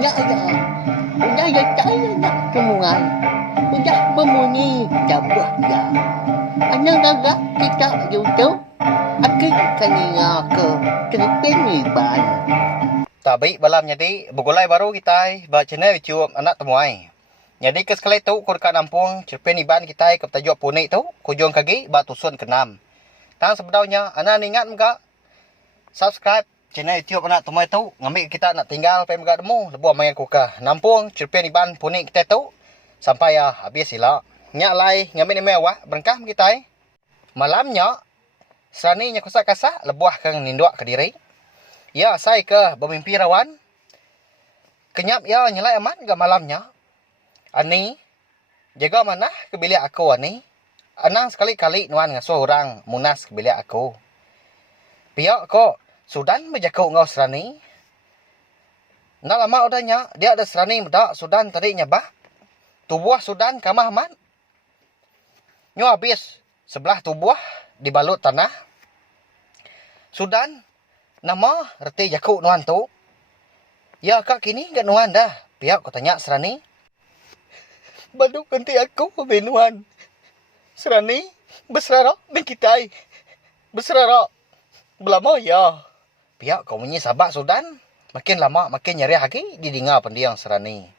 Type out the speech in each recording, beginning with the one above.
Ya, ya. Udah ya saya nak kemuan. Udah memenuhi jabah ya. Anak agak kita YouTube. Akhir kanina ke terpeniban. Tabi balam jadi begulai baru kita ba channel YouTube anak temuai. Jadi ke sekali tu kur kat nampung cerpen iban kita ke tajuk punik tu kujung kaki ba tusun ke-6. Tang sebenarnya anak ingat mga subscribe channel YouTube anak temuai tu ngambil kita nak tinggal pe mga demo lebuh main kuka. Nampung cerpen iban punik kita tu sampai ya habis sila. Nyak lai ngambil mewah berkah kita. Malamnya serani nya kosak-kasak lebuh kang ninduak ke diri. Ya, saya ke bermimpi rawan. Kenyap ya nyelai aman ke malamnya. Ani, jaga mana ke bilik aku ani. Anang sekali-kali nuan ngasuh orang munas ke bilik aku. Pihak kok Sudan menjaku ngau serani. Nak lama udahnya, dia ada serani medak Sudan tadi nyabah. Tubuh Sudan kamah aman. Nyo habis sebelah tubuh dibalut tanah. Sudan nama reti jakuk nuan tu. Ya kak kini gak nuan dah. Pihak ko tanya serani. Baduk ganti aku benuan. Serani besrara ben kitai. Besrara belama ya. Pihak ko menyi sabak Sudan. Makin lama makin nyeri lagi didengar pendiang serani.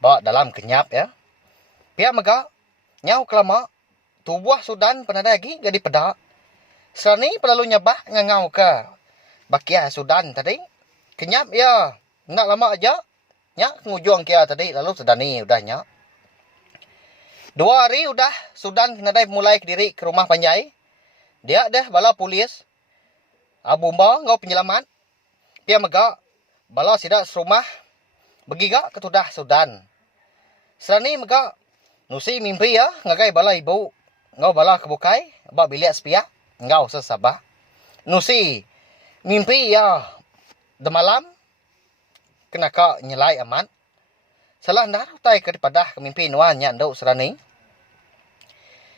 Bawa dalam kenyap ya. Pihak mega nyau kelama tubuh Sudan penada lagi gak dipedak. Serani perlu nyabak ngangau ke Bakia Sudan tadi. Kenyap ya. Nak lama aja. Nyak ngujung kia tadi. Lalu sedani udahnya. 2 hari udah Sudan nadai mulai ke diri ke rumah Panjai. Dia dah bala polis. Abumba ngau penyelamat. Pia mega. Bala sidak serumah. Begiga ketudah Sudan. Serani mega. Nusi mimpi ya. Ngagai bala ibu. Ngau bala kebukai. Bak bilik sepiak. Ngau sesabah. Nusi mimpi ya demalam kena ka nyelai aman. Salah ndar utai ke padah ke mimpi nuan nya ndau serani.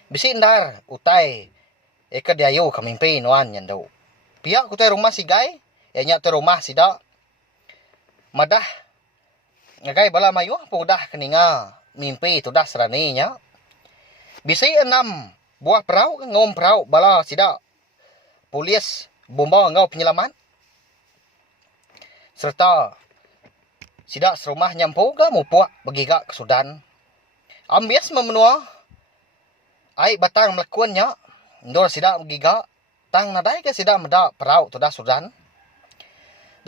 Bisi ndar utai ke diayu ke mimpi nuan nya ndau. Pihak kutai rumah si gai, nya tu rumah si dak. Madah ngagai bala mayu pudah keninga mimpi tu dah serani nya. Bisi 6 buah perahu ngom perahu bala si dak. Polis bomba ngau penyelamat. Serta sidak serumah nyampu ke mupuak begiga ke Sudan. Ambias memenua. Ai batang melakuannya. Ndor sidak begiga. Tang nadai ke sidak medak perau tu dah Sudan.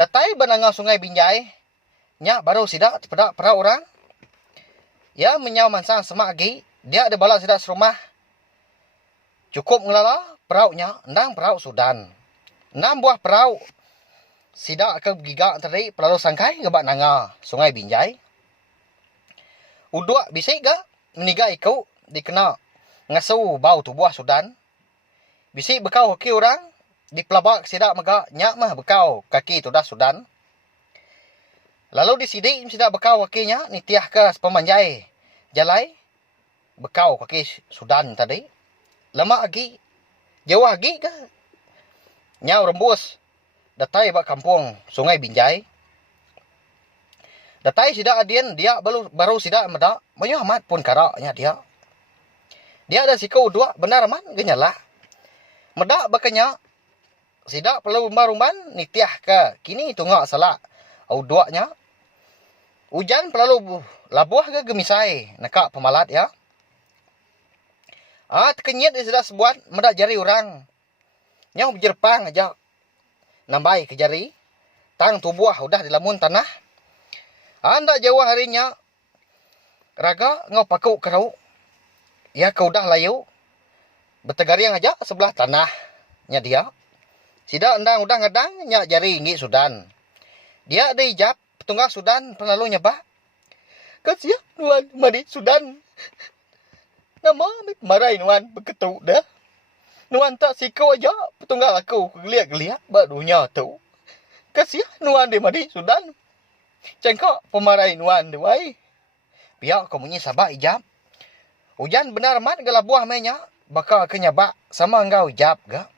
Datai benangau sungai Binjai. Nya baru sidak pedak perau orang. Ya menyau mansang semak lagi. Dia ada bala sidak serumah. Cukup ngelala peraunya. Ndang perau Sudan. 6 buah perahu sidak ke giga tadi pelalu sangkai ke bak nanga sungai Binjai. Uduk bisik ke meniga ikut dikena ngasuh bau tubuh Sudan. Bisik bekau kaki orang di pelabak sidak mega nyak mah bekau kaki tu dah Sudan. Lalu disidik sidak bekau kakinya nitiah ke pemanjai jalai bekau kaki Sudan tadi. Lama lagi jauh lagi ke nyau rembus. Datai bak kampung sungai Binjai. Datai sidak adian dia baru sidak medak. Banyak amat pun karaknya dia. Dia ada sikau dua benar aman genyalah. Medak bakanya sidak perlu rumban nitiah ke kini tunggak salak au duaknya. Hujan perlu labuh ke gemisai nekak pemalat ya. Terkenyit dia sidak sebuat medak jari orang. Nyau berjerpang aja. Nambai ke jari. Tang tubuh udah di lamun tanah. Anda jauh harinya. Raga ngau paku kerau. Ya kau dah layu. Bertegariang aja sebelah tanah. Nya dia. Sida endang udah ngedang. Nya jari ngi Sudan. Dia ada hijab. Petunggal Sudan penalu nyebah. Kasihan nuan madi Sudan. Nama marai nuan beketu dah. Nuan tak sikau aja petunggal aku geliat-geliat barunya tu. Kasihan nuan dia madi Sudan. Cengkak pemarai nuan dia wai. Pihak kau bunyi sabak ijab. Hujan benar mat gala buah menya. Bakal kenyabak sama engkau ijab ga.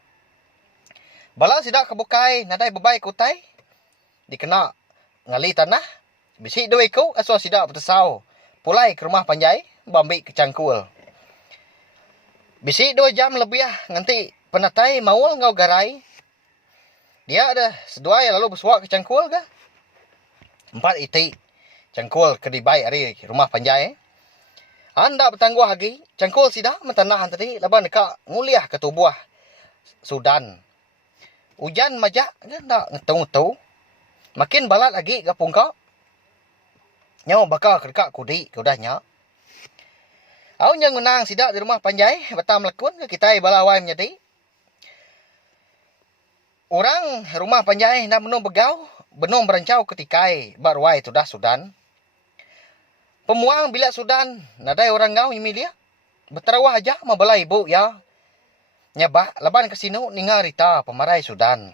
Bala sidak kebukai nadai bebai kutai. Dikena ngali tanah. Bisi dua ikut asal sidak bertesau. Pulai ke rumah Panjai, bambi ke Cangkul. Bisi 2 jam lebih nganti penatai maul ngau garai. Dia ada seduai lalu bersuak ke Cangkul ke. 4 iti. Cangkul ke dibai hari rumah Panjai. Anda bertangguh lagi. Cangkul sidak mentanahan tadi. Laban dekat nguliah ke tubuh Sudan. Hujan majak kan tak ngetung-ngetung. Makin balat lagi gapung kau. Nyaw bakal dekat kudi ke udahnya. Au yang menang sidak di rumah Panjai. Batam lekun ke kita balawai menjadi. Orang rumah Panjai nak menung begau. Benung berancau ketikai. Baruai tu dah Sudan. Pemuang bila Sudan. Nadai orang ngau yang milia. Berterawah aja membela ibu ya. Nyabak laban kesinu ninga rita pemarai Sudan.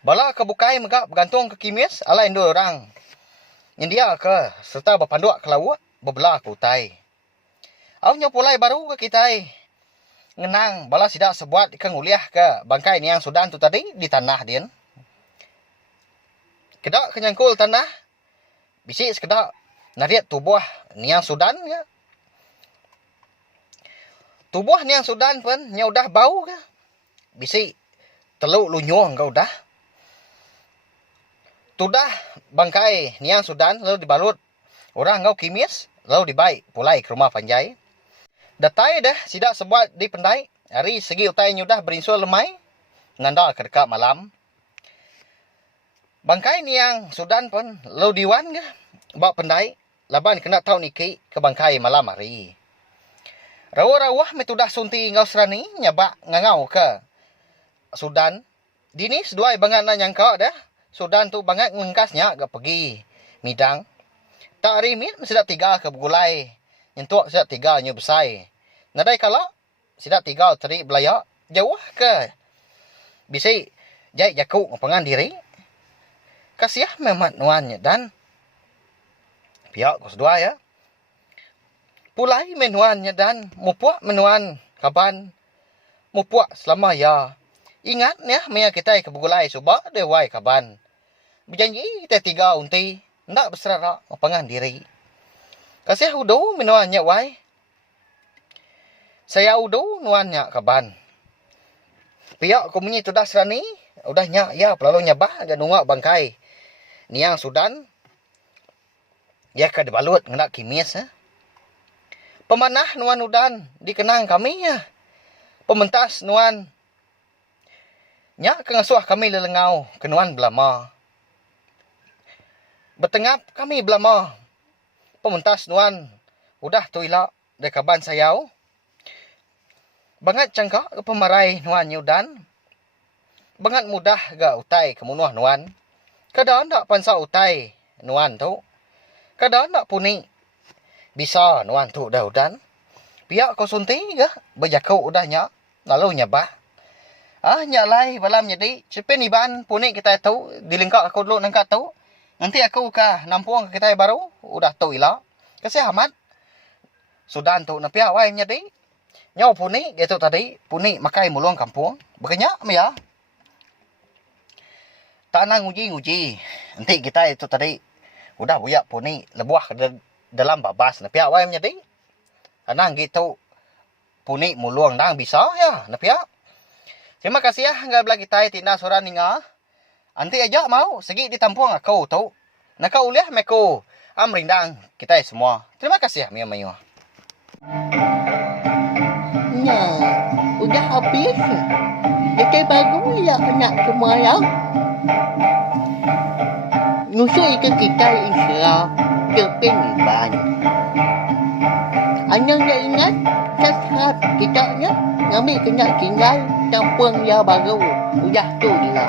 Bala kebukai megak bergantung ke kimis ala Indo orang. India ke serta berpanduak ke laut berbelah ke utai. Awnya pulai baru ke kitai. Ngenang bala sidak sebuat ke nguliah ke bangkai niang Sudan tu tadi di tanah din. Kedak kenyangkul tanah. Bisi sekedak nariat tubuh niang Sudan ke. Tubuh niang Sudan pun nya udah bau ke. Bisi teluk lunyong ke udah. Tudah bangkai niang Sudan lalu dibalut orang ngau kimis lalu dibaik pulai ke rumah Panjai. Datai dah sidak sebuat di pendai. Hari segi utai nyudah berinsul lemai. Ngandal ke dekat malam. Bangkai niang Sudan pun lalu diwan ke. Bawa pendai. Laban kena tahu niki ke bangkai malam hari. Rawah-rawah metudah sunti ngau serani. Nyabak ngangau ke Sudan. Dini seduai bangat na nyangka dah. Sudan tu bangat ngengkasnya agak pergi midang. Tak rimit sidak 3 ke begulai. Nyentuk sidak 3 nyu besai. Nadai kala sidak 3 teri belaya jauh ke. Bisi jai jakuk ngapangan diri. Kasiah memat nuannya dan pihak ko sedua ya. Pulai menuannya dan mupuak menuan kaban. Mupuak selama ya. Ingat ya, maya kita ke begulai subak dewai kaban. Berjanji kita 3 unti. Ndak berserah ngapangan diri. Kasih udu menuannya wai. Saya udu nuannya kaban. Pihak ko menyi tu dah serani. Udahnya ya pelalu nyabah dan nungak bangkai. Niang Sudan. Ya ke dibalut ngenak kimis. Pemanah nuan udan dikenang kami ya. Pementas nuan. Nya kengasuh kami lelengau kenuan belama. Bertengap kami belama. Pementas nuan udah tuila dekaban sayau. Bangat cangka ke pemarai nuan yudan. Bangat mudah ga utai kemunuh nuan. Kadang tak pansa utai nuan tu. Kadang tak puni. Bisa nuan tu dah udan. Pihak ko sunti ga berjakau udahnya lalu nyabah. Nyalai balam jadi. Cepin iban punik kita tahu. Dilengkak aku dulu nangkat tahu. Nanti aku ke nampung ke kita baru. Udah tahu ilah. Kasih amat. Sudan tu napi awai jadi. Nyaw punik gitu tadi. Punik makai muluang kampung. Berkenyak ya. Tak nang uji-uji. Nanti kita itu tadi. Udah buyak punik. Lebuah ke dalam babas. Napi awai jadi. Anang gitu. Punik muluang nang bisa ya. Napi awai. Terima kasih ya, nggak belah kita tindak suara ninga. Anti aja mau, segi ditampung aku tu. Nakau uliah meku, amrindang kita semua. Terima kasih ya, Mio. Nah, udah habis. Jadi baru ya anak semua ya. Nusul ikan kita insya Jepin iban. Anda nak ingat, subscribe kita ya. Ngambil kena tinggal. Kampung ya baru. Udah tu dia.